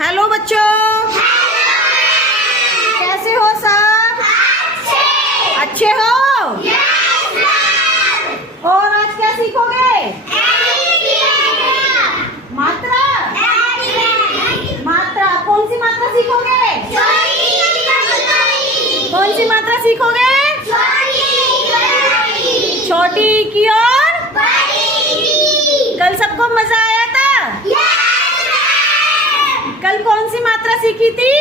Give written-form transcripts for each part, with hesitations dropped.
Hello बच्चों, कैसे हो सब? अच्छे हो? और आज क्या सीखोगे? मात्रा। मात्रा कौन सी मात्रा सीखोगे? कौन सी मात्रा सीखोगे? छोटी की और कल सबको मजा आया था? कल कौन सी मात्रा सीखी थी?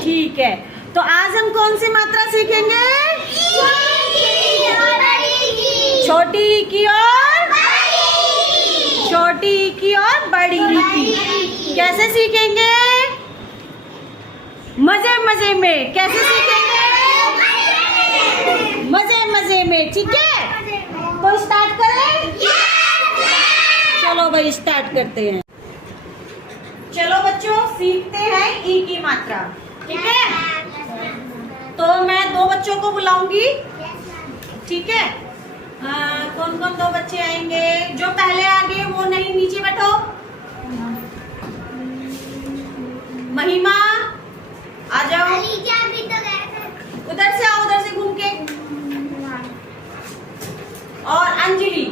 ठीक है, तो आज हम कौन सी मात्रा सीखेंगे? छोटी की और छोटी की और बड़ी की। कैसे सीखेंगे? मजे मजे में। कैसे सीखेंगे? मजे मजे में। ठीक है, तो स्टार्ट करें? चलो भाई स्टार्ट करते हैं। चलो बच्चों, सीखते हैं ई की मात्रा। ठीक है, तो मैं दो बच्चों को बुलाऊंगी। ठीक है, कौन कौन दो बच्चे आएंगे? जो पहले आगे वो नहीं, नीचे बैठो। महिमा आ जाओ, उधर से आओ, उधर से घूम के। और अंजलि।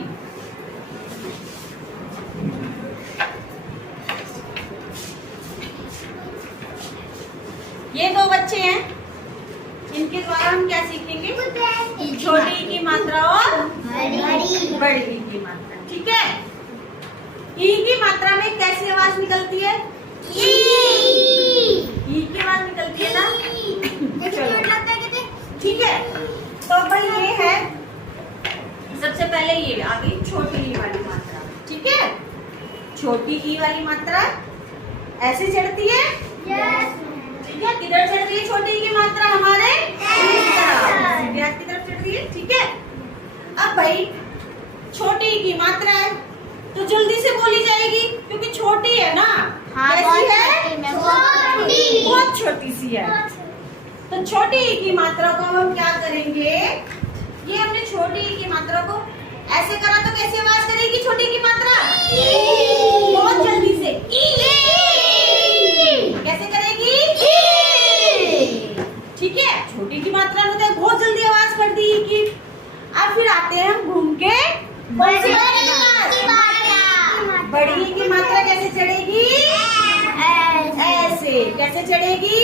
ये दो बच्चे हैं, इनके द्वारा हम क्या सीखेंगे? छोटी की मात्रा और बड़ी की मात्रा। ठीक है, ई की मात्रा में कैसी आवाज निकलती है? ई की आवाज निकलती है ना? ठीक है, तो भाई ये है सबसे पहले, ये आ गई छोटी ई वाली मात्रा। ठीक है, छोटी ई वाली मात्रा ऐसे चढ़ती है। ठीक है, किधर चढ़ रही है छोटी की मात्रा? हमारे ब्याज की तरफ चढ़ रही है। ठीक है, अब भाई छोटी की मात्रा है तो जल्दी से बोली जाएगी क्योंकि छोटी है ना। कैसी है? बहुत छोटी सी है। तो छोटी की मात्रा को हम क्या करेंगे? ये हमने छोटी की मात्रा को ऐसे करा तो कैसे आवाज करेगी छोटी की मात्रा? बहुत जल्दी से। कैसे करेगी? ठीक है, छोटी की मात्रा ने तो बहुत जल्दी आवाज कर दी कि। अब फिर आते हैं हम घूम के बड़ी की मात्रा कैसे चढ़ेगी? ऐसे। कैसे चढ़ेगी?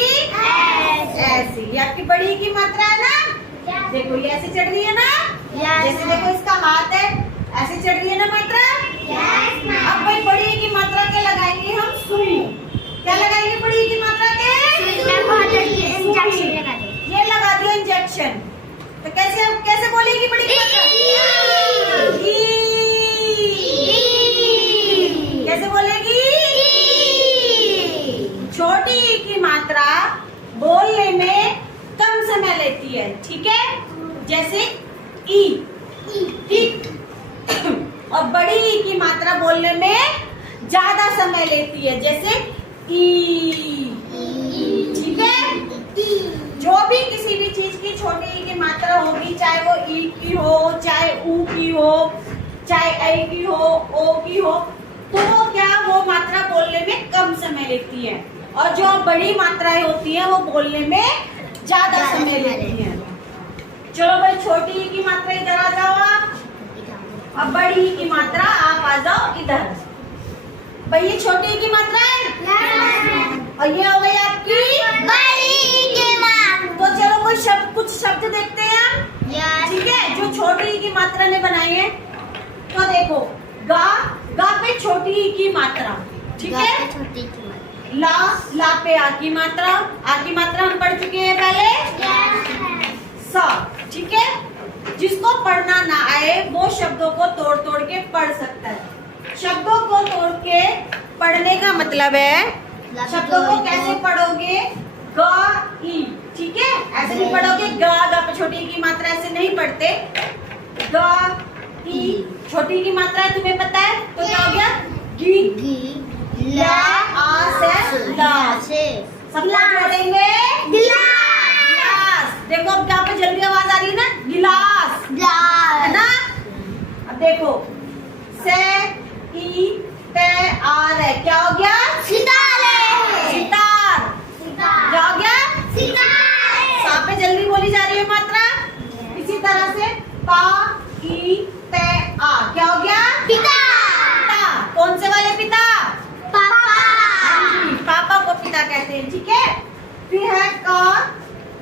ऐसे। ये आपकी बड़ी की मात्रा है ना? देखो ये ऐसे चढ़ रही है ना? जैसे देखो इसका हाथ है, ऐसे चढ़ रही है ना मात्रा? अब भाई बड़ी की मात्रा के लगाएंगे हम सुई। क्या लगाएंगे बड़ी की मात्रा के? ये लगा दिया इंजेक्शन। तो कैसे बोलेगी बड़ी की मात्रा? कैसे बोलेगी? छोटी की मात्रा बोलने में कम समय लेती है। ठीक है, जैसे ई। ठीक, और बड़ी की मात्रा बोलने में ज्यादा समय लेती है, जैसे ई। ठीक है, जो भी किसी भी चीज की छोटी की मात्रा होगी, चाहे वो ई की हो, चाहे ऊ की हो, चाहे ऐ की हो, ओ की हो, तो क्या वो मात्रा बोलने में कम समय लेती है। और जो बड़ी मात्राएं होती हैं वो बोलने में ज्यादा समय लेती हैं। चलो भाई छोटी की मात्रा इधर आ जाओ आप, और बड़ी की मात्रा आप आ जाओ इधर। भाई ये छोटी की मात्रा है और ये हो गई आपकी बड़ी की मात्रा। तो चलो कोई कुछ शब्द देखते हैं हम। ठीक है, जो छोटी की मात्रा ने बनाई है। तो देखो गा पे छोटी की मात्रा। ठीक है, ला पे आ की मात्रा। आ की मात्रा हम पढ़ चुके हैं पहले। सा। ठीक है, जिसको पढ़ना ना आए वो शब्दों को तोड़ तोड़ के पढ़ सकता है। शब्दों को तोड़ के पढ़ने का मतलब है, शब्दों को कैसे पढ़ोगे? गा ई। ठीक है, ऐसे नहीं पढ़ोगे। गा पे छोटी की मात्रा ऐसे नहीं पढ़ते। गा ई छोटी की मात्रा है, तुम्हें पता है, तो क्या हो गया? गी। ला आ से ला से सब जोड़ेंगे गिलास। देखो अब यहाँ पे जल्दी आवाज आ रही है ना? गिलास है ना? देखो से ई ते आ रहा है, क्या हो गया? पा ई ते आ, क्या हो गया? पिता। पिता। कौन से वाले पिता? पापा। पापा को पिता कहते हैं, ठीक है। फिर है का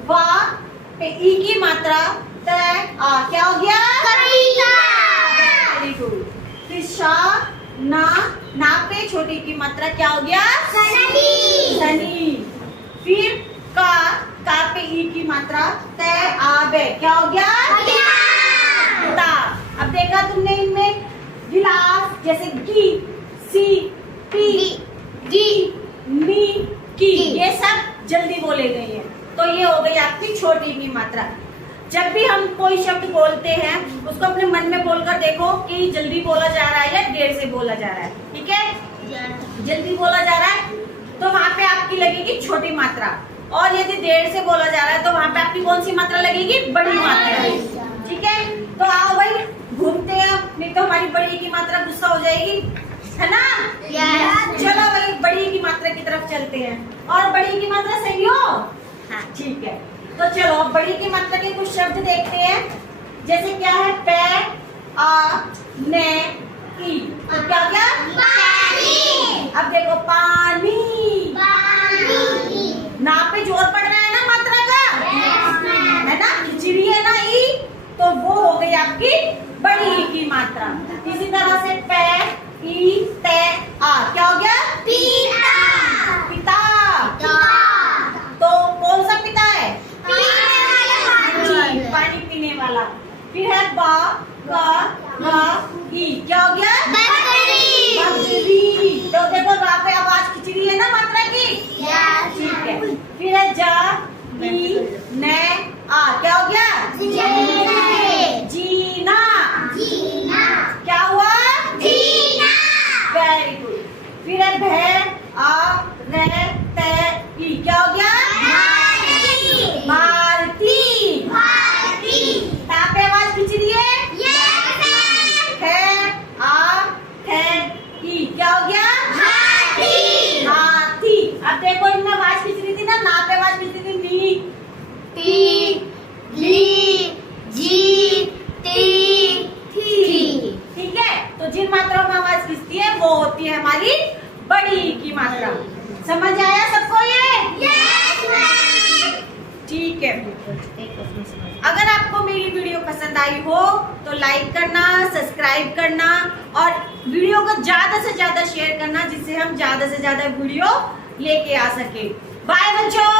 वा पे ई की मात्रा ते आ, क्या हो गया? कविता। Very good. फिर शा ना पे छोटी की मात्रा क्या हो गया? सनी। सनी। फिर का पे ई की मात्रा ते आबे क्या हो गया? ता। अब देखा तुमने इनमें गिलास जैसे गी सी पी गी मी की, ये सब जल्दी बोले गए हैं, तो ये हो गई आपकी छोटी की मात्रा। जब भी हम कोई शब्द बोलते हैं उसको अपने मन में बोलकर देखो कि जल्दी बोला जा रहा है या देर से बोला जा रहा है, ठीक है। जल्दी बोला जा रहा है तो वहां पे आपकी लगेगी छोटी मात्रा, और यदि देर से बोला जा रहा है तो वहां पे आपकी कौन सी मात्रा लगेगी? बड़ी मात्रा, ठीक है। तो आओ भाई घूमते हैं, नहीं तो हमारी बड़ी की मात्रा गुस्सा हो जाएगी, है ना? चलो भाई बड़ी की मात्रा की तरफ चलते हैं। और बड़ी की मात्रा सही हो? हाँ ठीक है। तो चलो बड़ी की मात्रा के कुछ शब्द देखते हैं। जैसे क्या है? पे आ ने ई, तो क्या क्या? पानी। अब देखो पानी। ना पे जोर पड़ रहा है ना मात्रा का, है ना? खिचड़ी है ना ई, तो वो हो गई आपकी बड़ी ई की मात्रा। इसी तरह से पे ई ते आ, क्या हो गया? पिता। पिता। तो कौन सा पिता है? जी, पानी पीने वाला। फिर है बा का गा ई, क्या हो गया? बकरी। बकरी। तो देखो वहाँ पे आवाज खिचड़ी है ना मात्रा की, ठीक है। फिर है जा बी ने आ, क्या हो गया? जीना। क्या हुआ? Very good. फिर है भे आ रे ते ई, क्या हो गया? मारती। ता पे आवाज खिचड़ी है, है आ है ई, क्या हो गया? हाथी। अब देखो इनमें आवाज खिचड़ी थी ना पे आवाज खिचड़ी थी नी ठीक है। तो जिन मात्राओं में आवाज खिंचती है वो होती है हमारी बड़ी की मात्रा। समझ आया सबको ये? ठीक है। अगर आपको मेरी वीडियो पसंद आई हो तो लाइक करना, सब्सक्राइब करना और वीडियो को ज्यादा से ज्यादा शेयर करना, जिससे हम ज्यादा से ज्यादा वीडियो लेके आ सके। बाय बच्चों।